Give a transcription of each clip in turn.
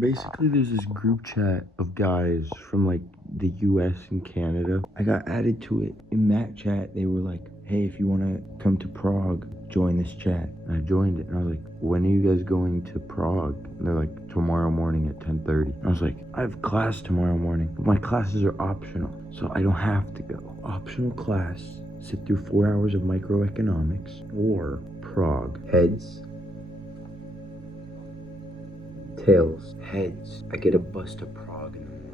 Basically, there's this group chat of guys from like the US and Canada. I got added to it. In that chat, they were like, hey, if you want to come to Prague, join this chat. And I joined it, and I was like, when are you guys going to Prague? And they're like, tomorrow morning at 10:30. And I was like, I have class tomorrow morning, but my classes are optional, so I don't have to go. Optional class, sit through 4 hours of microeconomics or Prague. Heads. Tails. Heads. I get a bus to Prague in the morning.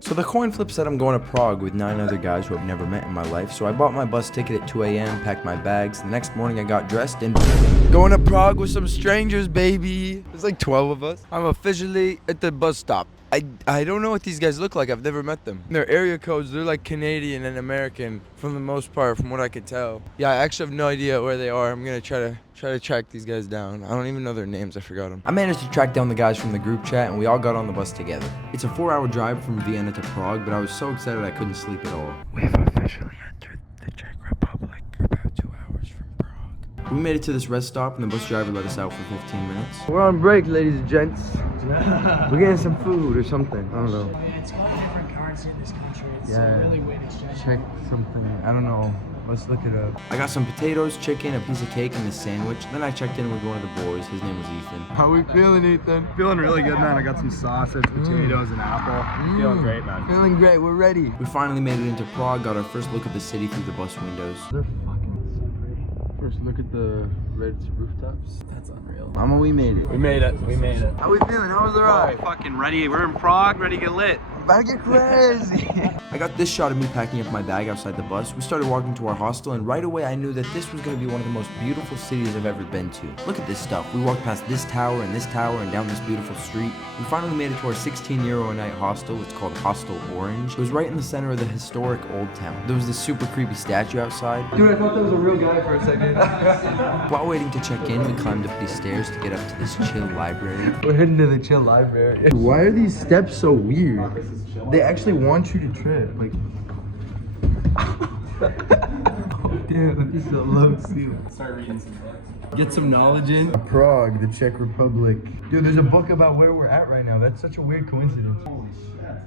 So the coin flip said I'm going to Prague with 9 other guys who I've never met in my life, so I bought my bus ticket at 2 a.m., packed my bags. The next morning I got dressed and going to Prague with some strangers, baby. There's like 12 of us. I'm officially at the bus stop. I don't know what these guys look like. I've never met them. Their area codes, they're like Canadian and American for the most part, from what I could tell. Yeah, I actually have no idea where they are. I'm gonna try to track these guys down. I don't even know their names. I forgot them. I managed to track down the guys from the group chat, and we all got on the bus together. It's a 4-hour drive from Vienna to Prague, but I was so excited I couldn't sleep at all. We've officially entered the Czech Republic. About 2 hours from Prague. We made it to this rest stop, and the bus driver let us out for 15 minutes. We're on break, ladies and gents. We're getting some food or something. I don't know. Yeah, it's got a different currency in this country. It's Yeah. really weird exchange. Check something. I don't know. Let's look it up. I got some potatoes, chicken, a piece of cake, and a sandwich. Then I checked in with one of the boys. His name was Ethan. How we feeling, Ethan? Feeling really good, man. I got some sausage, potatoes, and apple. Feeling great, man. Feeling great. We're ready. We finally made it into Prague, got our first look at the city through the bus windows. They're fucking so pretty. First look at the red rooftops. That's unreal. Mama, we made it. We made it. We made it. How we feeling? How was the ride? Fucking ready. We're in Prague, ready to get lit. About to get crazy. I got this shot of me packing up my bag outside the bus. We started walking to our hostel, and right away I knew that this was going to be one of the most beautiful cities I've ever been to. Look at this stuff. We walked past this tower and down this beautiful street. We finally made it to our 16 euro a night hostel. It's called Hostel Orange. It was right in the center of the historic Old Town. There was this super creepy statue outside. Dude, I thought that was a real guy for a second. While waiting to check in, we climbed up these stairs to get up to this chill library. We're heading to the chill library. Why are these steps so weird? They actually want you to trip. Like, oh damn, this is a low ceiling. Start reading some books. Get some knowledge in. Prague, the Czech Republic. Dude, there's a book about where we're at right now. That's such a weird coincidence. Holy shit.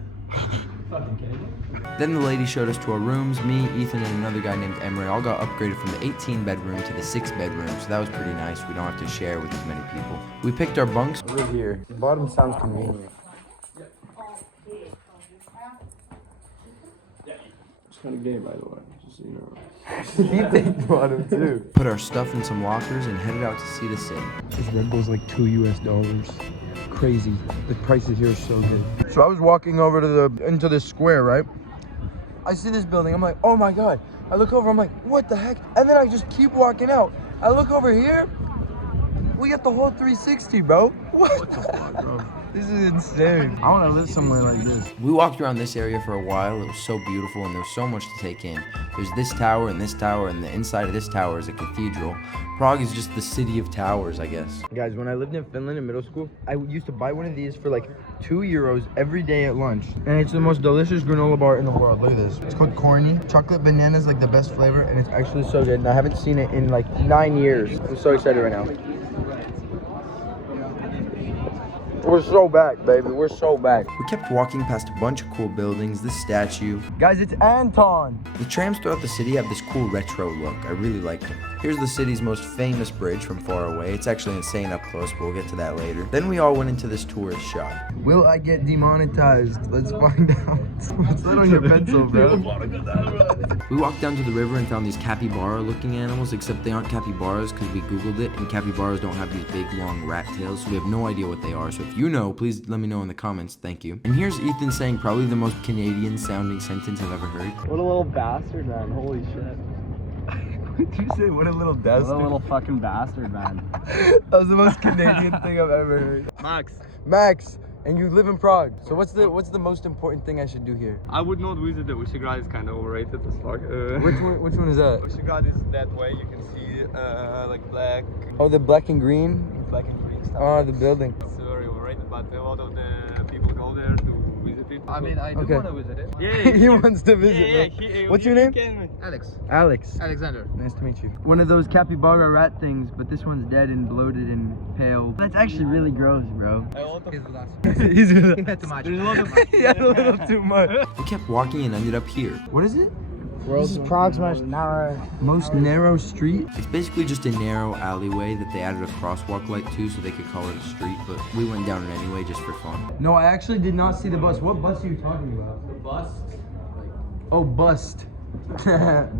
Fucking kidding me? Then the lady showed us to our rooms. Me, Ethan, and another guy named Emery all got upgraded from the 18 bedroom to the 6 bedroom, so that was pretty nice. We don't have to share with as many people. We picked our bunks. Right here. The bottom sounds convenient. It's kind of gay, by the way. Just so you know. He picked the bottom too. Put our stuff in some lockers and headed out to see the city. This Red Bull's like $2 US. Crazy. The prices here are so good. So I was walking over to into this square, right? I see this building. I'm like, oh my god. I look over. I'm like, what the heck? And then I just keep walking out. I look over here. We got the whole 360, bro. What the fuck, bro? This is insane. I want to live somewhere like this. We walked around this area for a while. It was so beautiful and there was so much to take in. There's this tower, and the inside of this tower is a cathedral. Prague is just the city of towers, I guess. Guys, when I lived in Finland in middle school, I used to buy one of these for like €2 every day at lunch. And it's the most delicious granola bar in the world. Look at this. It's called Corny. Chocolate banana is like the best flavor, and it's actually so good. And I haven't seen it in like 9 years. I'm so excited right now. We're so back, baby. We're so back. We kept walking past a bunch of cool buildings, this statue. Guys, it's Anton. The trams throughout the city have this cool retro look. I really like it. Here's the city's most famous bridge from far away. It's actually insane up close, but we'll get to that later. Then we all went into this tourist shop. Will I get demonetized? Let's find out. What's that on your pencil, bro? We walked down to the river and found these capybara-looking animals, except they aren't capybaras because we googled it, and capybaras don't have these big, long rat tails, so we have no idea what they are. So if you know, please let me know in the comments. Thank you. And here's Ethan saying probably the most Canadian-sounding sentence I've ever heard. What a little bastard, man. Holy shit. What did you say? What a little What bastard. a little fucking bastard, man. That was the most Canadian thing I've ever heard. Max. Max, And you live in Prague. So what's the most important thing I should do here? I would not visit the Visegrad. It's kind of overrated as fuck. Which one is that? Visegrad is that way. You can see like black, Oh, the black and green? black and green stuff. Oh, the building. It's very overrated, but a lot of the people go there to visit it. I mean, I do Okay. want to visit it. Yeah, He wants to visit. What's your name? Alex. Alex. Alexander. Nice to meet you. One of those capybara rat things, but this one's dead and bloated and pale. That's actually really gross, bro. He's too much. There's a lot of He had a little too much. We kept walking and ended up here. What is it? This is Prague's most narrow street? It's basically just a narrow alleyway that they added a crosswalk light to so they could call it a street, but we went down it anyway just for fun. No, I actually did not see the bus. What bus are you talking about? The bus. Oh, bust.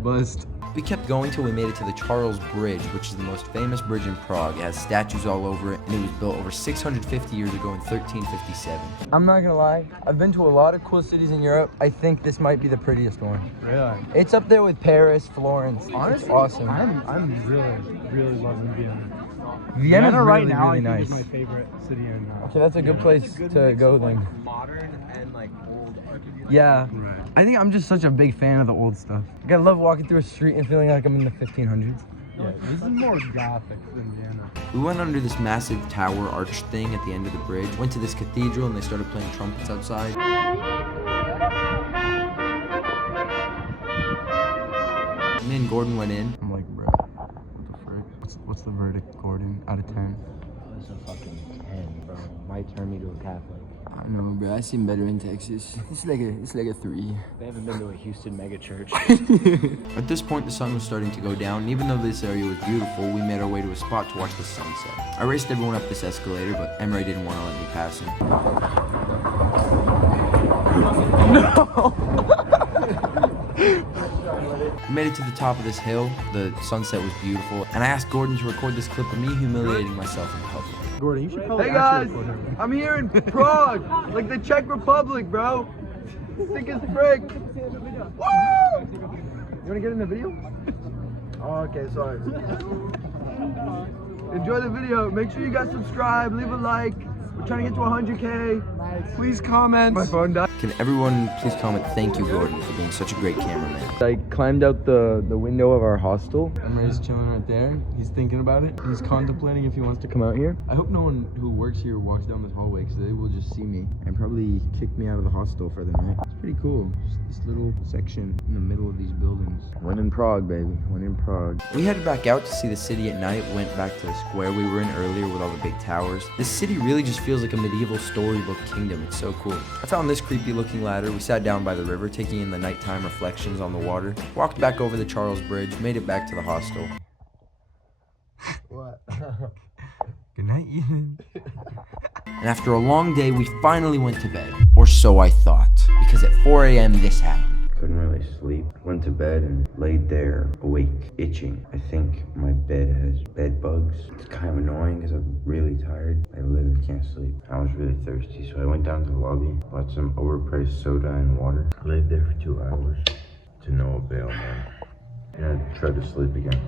Bust. We kept going till we made it to the Charles Bridge, which is the most famous bridge in Prague. It has statues all over it, and it was built over 650 years ago in 1357. I'm not gonna lie, I've been to a lot of cool cities in Europe. I think this might be the prettiest one. Really? It's up there with Paris, Florence. Honestly, it's awesome. I'm really loving Vienna. Vienna's right really, now really I nice. think is my favorite city in. Okay, that's a good place to go then. Modern and like old architecture. Yeah. Right. I think I'm just such a big fan of the old stuff. Like, I love walking through a street and feeling like I'm in the 1500s. Yeah, this is more gothic than Vienna. We went under this massive tower arch thing at the end of the bridge, went to this cathedral, and they started playing trumpets outside. Me and Gordon went in. I'm like, bro, what the frick? What's the verdict, Gordon, out of 10? It's a fucking 10, bro. Might turn me to a Catholic. I don't know, bro. I seen better in Texas. It's like a 3. They haven't been to a Houston mega church. At this point, the sun was starting to go down, and even though this area was beautiful, we made our way to a spot to watch the sunset. I raced everyone up this escalator, but Emery didn't want to let me pass him. No! We made it to the top of this hill. The sunset was beautiful, and I asked Gordon to record this clip of me humiliating myself in public. Gordon, you should probably. Hey guys, I'm here in Prague, like the Czech Republic, bro. Sick as frick. Woo! You wanna get in the video? Oh, okay, sorry. Enjoy the video. Make sure you guys subscribe, leave a like. We're trying to get to 100K. Please comment. My phone died. Can everyone please comment thank you, Gordon, for being such a great cameraman. I climbed out the window of our hostel. Emery's chilling right there. He's thinking about it. He's contemplating if he wants to come out here. I hope no one who works here walks down this hallway because they will just see me and probably kick me out of the hostel for the night. It's pretty cool. Just this little section in the middle of these buildings. When in Prague, baby. When in Prague. We headed back out to see the city at night. Went back to the square we were in earlier with all the big towers. This city really just feels like a medieval storybook kingdom. It's so cool. I found this creepy looking ladder. We sat down by the river, taking in the nighttime reflections on the water. Walked back over the Charles Bridge, made it back to the hostel. What? Good night, Ethan. And after a long day, we finally went to bed. Or so I thought. Because at 4 a.m. this happened. Couldn't really sleep. Went to bed and laid there, awake, itching. I think my bed has bed bugs. It's kind of annoying because I'm really tired. I literally can't sleep. I was really thirsty, so I went down to the lobby, bought some overpriced soda and water. I laid there for 2 hours. To no avail, man. And I tried to sleep again.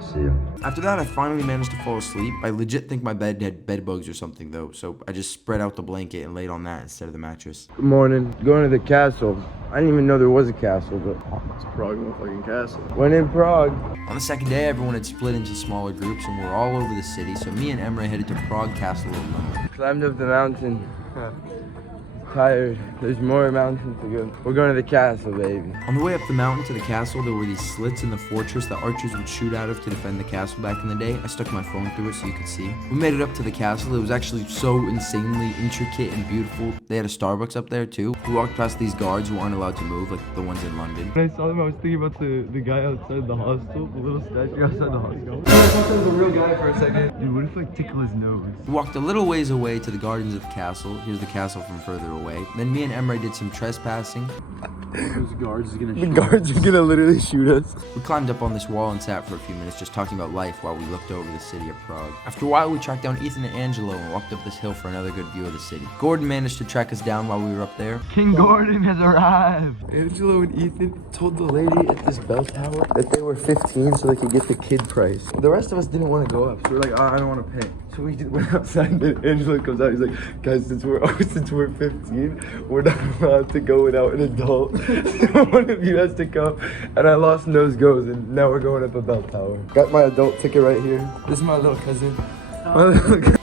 See ya. After that, I finally managed to fall asleep. I legit think my bed had bed bugs or something, though, so I just spread out the blanket and laid on that instead of the mattress. Good morning. Going to the castle. I didn't even know there was a castle, but It's Prague, motherfucking castle. went in Prague. On the second day, everyone had split into smaller groups, and we're all over the city, so me and Emre headed to Prague Castle alone. Climbed up the mountain. Tired. There's more mountains to go. We're going to the castle, baby. On the way up the mountain to the castle, there were these slits in the fortress that archers would shoot out of to defend the castle back in the day. I stuck my phone through it so you could see. We made it up to the castle. It was actually so insanely intricate and beautiful. They had a Starbucks up there too. We walked past these guards who aren't allowed to move, like the ones in London. When I saw them, I was thinking about the guy outside the hostel, the little statue outside the hostel. I thought there was a real guy for a second. Dude, what if I tickle his nose? We walked a little ways away to the gardens of the castle. Here's the castle from further away. Then me and Emre did some trespassing. Those guards are gonna The guards are gonna literally shoot us. We climbed up on this wall and sat for a few minutes just talking about life while we looked over the city of Prague. After a while, we tracked down Ethan and Angelo and walked up this hill for another good view of the city. Gordon managed to track us down while we were up there. King Gordon has arrived. Angelo and Ethan told the lady at this bell tower that they were 15 so they could get the kid price. The rest of us didn't want to go up, so we were like, oh, I don't want to pay. So we just went outside, and then Angela comes out. He's like, guys, since we're 15, we're not allowed to go without an adult. So one of you has to come. And I lost nose goes, and now we're going up a bell tower. Got my adult ticket right here. This is my little cousin.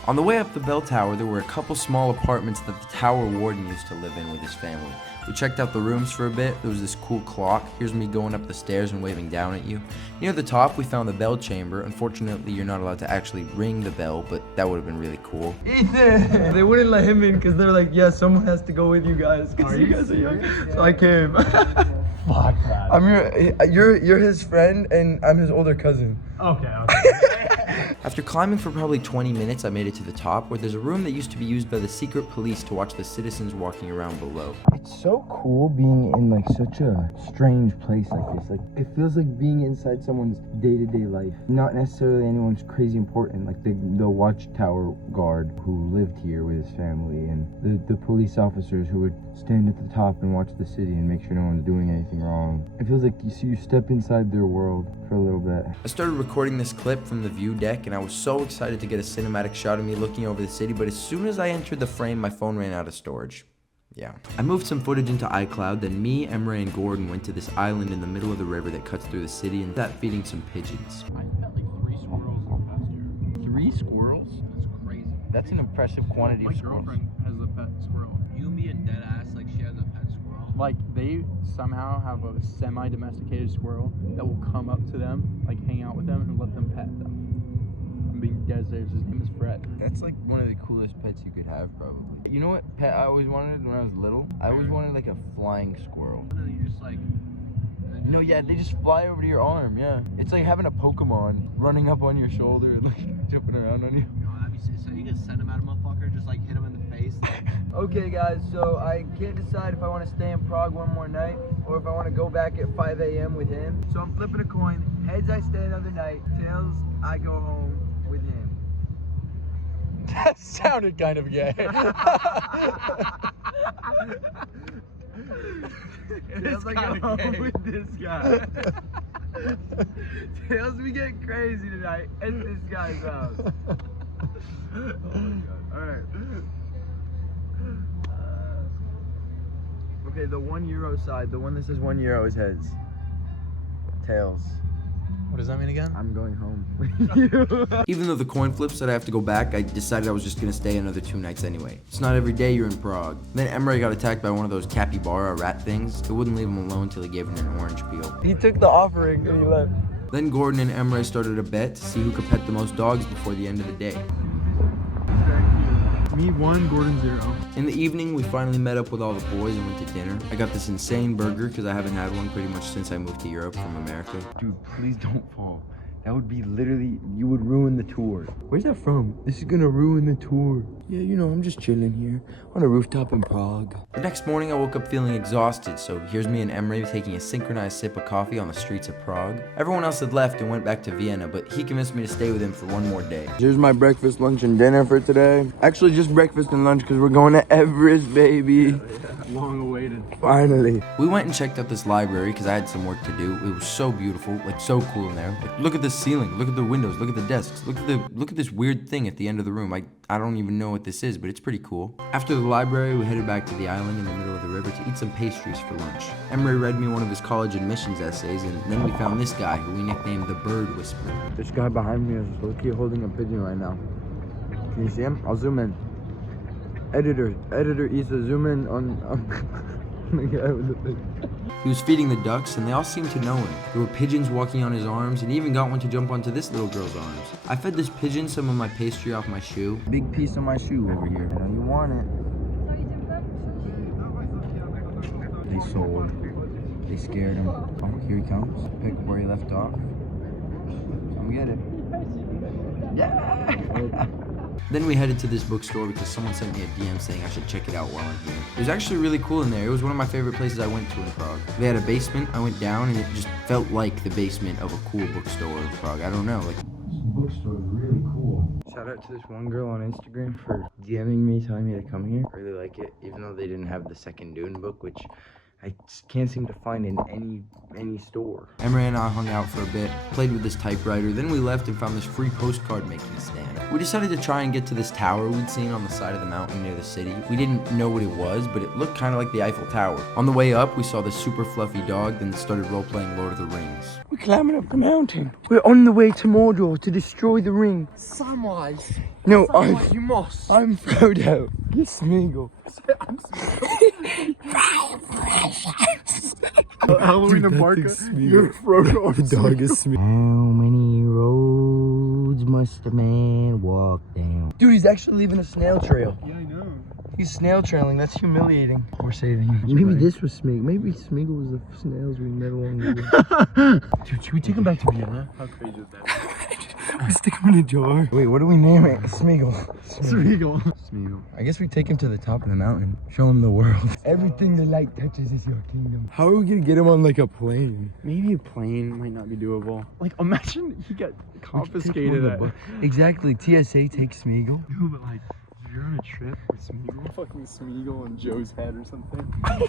On the way up the bell tower, there were a couple small apartments that the tower warden used to live in with his family. We checked out the rooms for a bit. There was this cool clock. Here's me going up the stairs and waving down at you. Near the top, we found the bell chamber. Unfortunately, you're not allowed to actually ring the bell, but that would have been really cool. Ethan! They wouldn't let him in because they're like, yeah, someone has to go with you guys because you guys are young. So I came. Fuck that. You're his friend and I'm his older cousin. Okay. After climbing for probably 20 minutes, I made it to the top, where there's a room that used to be used by the secret police to watch the citizens walking around below. It's so cool being in like such a strange place like this. Like it feels like being inside someone's day-to-day life. Not necessarily anyone's crazy important. Like the watchtower guard who lived here with his family, and the police officers who would stand at the top and watch the city and make sure no one's doing anything wrong. It feels like you step inside their world for a little bit. I started recording this clip from the view deck, and I was so excited to get a cinematic shot of me looking over the city, but as soon as I entered the frame, my phone ran out of storage. Yeah. I moved some footage into iCloud, then me, Emre, and Gordon went to this island in the middle of the river that cuts through the city and sat feeding some pigeons. I met like 3 squirrels last year. 3 squirrels? That's crazy. That's an impressive quantity My of squirrels. girlfriend has a pet squirrel. You, me, and Deadass, like she has a pet squirrel. Like they somehow have a semi-domesticated squirrel that will come up to them, like hang out with them and let them pet them. I'm being dead serious. His name is Fred. That's like one of the coolest pets you could have, probably. You know what pet I always wanted when I was little? I always wanted like a flying squirrel. And then you just like. No, yeah, they just fly over to your arm, yeah. It's like having a Pokemon running up on your shoulder and like jumping around on you. No, that'd be sick. So you can send him at a motherfucker, just like hit him in the face. Okay guys, so I can't decide if I want to stay in Prague one more night or if I want to go back at 5 a.m. with him. So I'm flipping a coin. Heads, I stay another night. Tails, I go home with him. That sounded kind of gay. Tails, I go home with this guy. Tails, we get crazy tonight at this guy's house. Oh my god. Alright. Okay, the €1 side, the one that says €1 is heads. Tails. What does that mean again? I'm going home with you. Even though the coin flip said I have to go back, I decided I was just gonna stay another 2 nights anyway. It's not every day you're in Prague. Then Emre got attacked by one of those capybara rat things. It wouldn't leave him alone till he gave it an orange peel. He took the offering and he left. Then Gordon and Emre started a bet to see who could pet the most dogs before the end of the day. Me 1, Gordon 0. In the evening, we finally met up with all the boys and went to dinner. I got this insane burger because I haven't had one pretty much since I moved to Europe from America. Dude, please don't fall. That would be literally, you would ruin the tour. Where's that from? This is gonna ruin the tour. Yeah, you know, I'm just chilling here on a rooftop in Prague. The next morning, I woke up feeling exhausted, so here's me and Emre taking a synchronized sip of coffee on the streets of Prague. Everyone else had left and went back to Vienna, but he convinced me to stay with him for one more day. Here's my breakfast, lunch, and dinner for today. Actually, just breakfast and lunch because we're going to Everest, baby. Long awaited. Finally. We went and checked out this library because I had some work to do. It was so beautiful, like so cool in there. Like, look at the ceiling, look at the windows, look at the desks, look at this weird thing at the end of the room. I don't even know what this is, but it's pretty cool. After the library, we headed back to the island in the middle of the river to eat some pastries for lunch. Emre read me one of his college admissions essays, and then we found this guy who we nicknamed the Bird Whisperer. This guy behind me is low-key holding a pigeon right now. Can you see him? I'll zoom in. Editor Issa, zoom in on the guy with the pigeon. He was feeding the ducks, and they all seemed to know him. There were pigeons walking on his arms, and he even got one to jump onto this little girl's arms. I fed this pigeon some of my pastry off my shoe. Big piece of my shoe over here. I know you want it. They sold. They scared him. Oh, here he comes. Pick up where he left off. Come get it. Yeah! Then we headed to this bookstore because someone sent me a DM saying I should check it out while I'm here. It was actually really cool in there. It was one of my favorite places I went to in Prague. They had a basement. I went down and it just felt like the basement of a cool bookstore in Prague. I don't know, like. This bookstore is really cool. Shout out to this one girl on Instagram for DMing me, telling me to come here. I really like it, even though they didn't have the second Dune book, which I just can't seem to find in any store. Emery and I hung out for a bit, played with this typewriter, then we left and found this free postcard making stand. We decided to try and get to this tower we'd seen on the side of the mountain near the city. We didn't know what it was, but it looked kind of like the Eiffel Tower. On the way up, we saw this super fluffy dog, then started role-playing Lord of the Rings. We're climbing up the mountain. We're on the way to Mordor to destroy the ring. Samwise. No, Samwise, you must. I'm Frodo. You're Smeagol. Halloween and Barca. You're Frodo. The dog is Smeagol. How many roads must a man walk down? Dude, he's actually leaving a snail trail. Yeah, I know. He's snail trailing. That's humiliating. We're saving him. Maybe this was Smeagol. Maybe Smeagol was the snails we met along the way. Dude, should we take him back to Vienna? How crazy is that? We stick him in a jar. Wait, what do we name it? Smeagol. Smeagol. I guess we take him to the top of the mountain. Show him the world. Everything the light touches is your kingdom. How are we gonna get him on like a plane? Maybe a plane might not be doable. Like, imagine he got confiscated at... Exactly. TSA takes Smeagol. No, but like, if you're on a trip with Smeagol, fucking Smeagol on Joe's head or something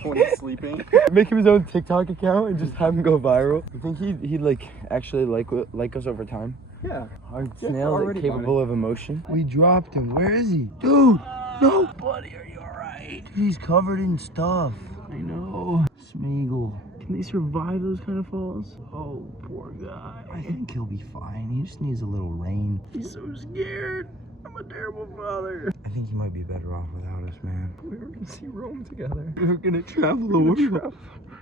when he's sleeping. Make him his own TikTok account and just have him go viral. You think he'd like actually like us over time? Yeah. Are Yeah, snails already capable of emotion? We dropped him. Where is he? Dude! No! Buddy, are you alright? He's covered in stuff. I know. Smeagol. Can they survive those kind of falls? Oh, poor guy. I think he'll be fine. He just needs a little rain. He's so scared. I'm a terrible father. I think he might be better off without us, man. We were gonna see Rome together. We're gonna travel the We were world.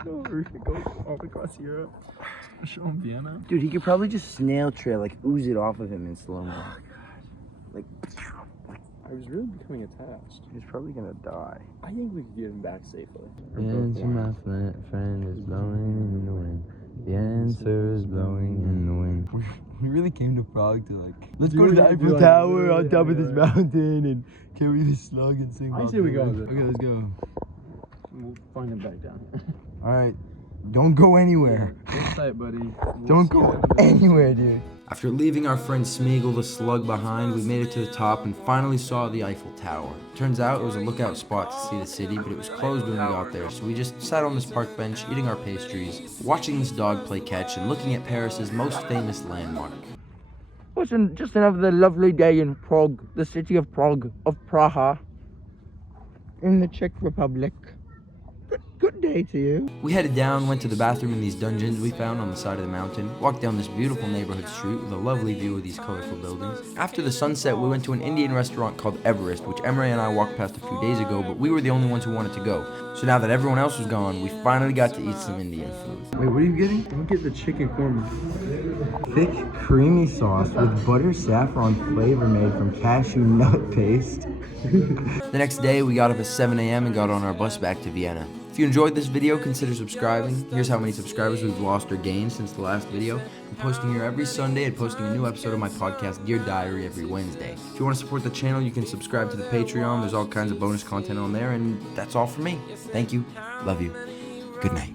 gonna go all across Europe. Show him Vienna. Dude, he could probably just snail trail, like ooze it off of him in slow-mo. Like, I was really becoming attached. he's probably gonna die. I think we could get him back safely. The answer, my friend, is blowing in the wind. The answer is blowing in the wind. We really came to Prague to like, let's go to the Eiffel Tower on top of this mountain and carry this slug and sing. I say we go with it. Okay, let's go. We'll find him back down here. All right, don't go anywhere. Good sight, buddy. Don't go anywhere, dude. After leaving our friend Smeagol the slug behind, we made it to the top and finally saw the Eiffel Tower. Turns out it was a lookout spot to see the city, but it was closed when we got there, so we just sat on this park bench, eating our pastries, watching this dog play catch, and looking at Paris's most famous landmark. Wasn't just another lovely day in Prague, the city of Prague, of Praha, in the Czech Republic. Good day to you. We headed down, went to the bathroom in these dungeons we found on the side of the mountain, walked down this beautiful neighborhood street with a lovely view of these colorful buildings. After the sunset, we went to an Indian restaurant called Everest, which Emery and I walked past a few days ago, but we were the only ones who wanted to go. So now that everyone else was gone, we finally got to eat some Indian food. Wait, what are you getting? Don't get the chicken korma. Thick, creamy sauce with butter saffron flavor made from cashew nut paste. The next day, we got up at 7 a.m. and got on our bus back to Vienna. If you enjoyed this video, consider subscribing. Here's how many subscribers we've lost or gained since the last video. I'm posting here every Sunday and posting a new episode of my podcast, Dear Diary, every Wednesday. If you want to support the channel, you can subscribe to the Patreon. There's all kinds of bonus content on there, and that's all for me. Thank you. Love you. Good night.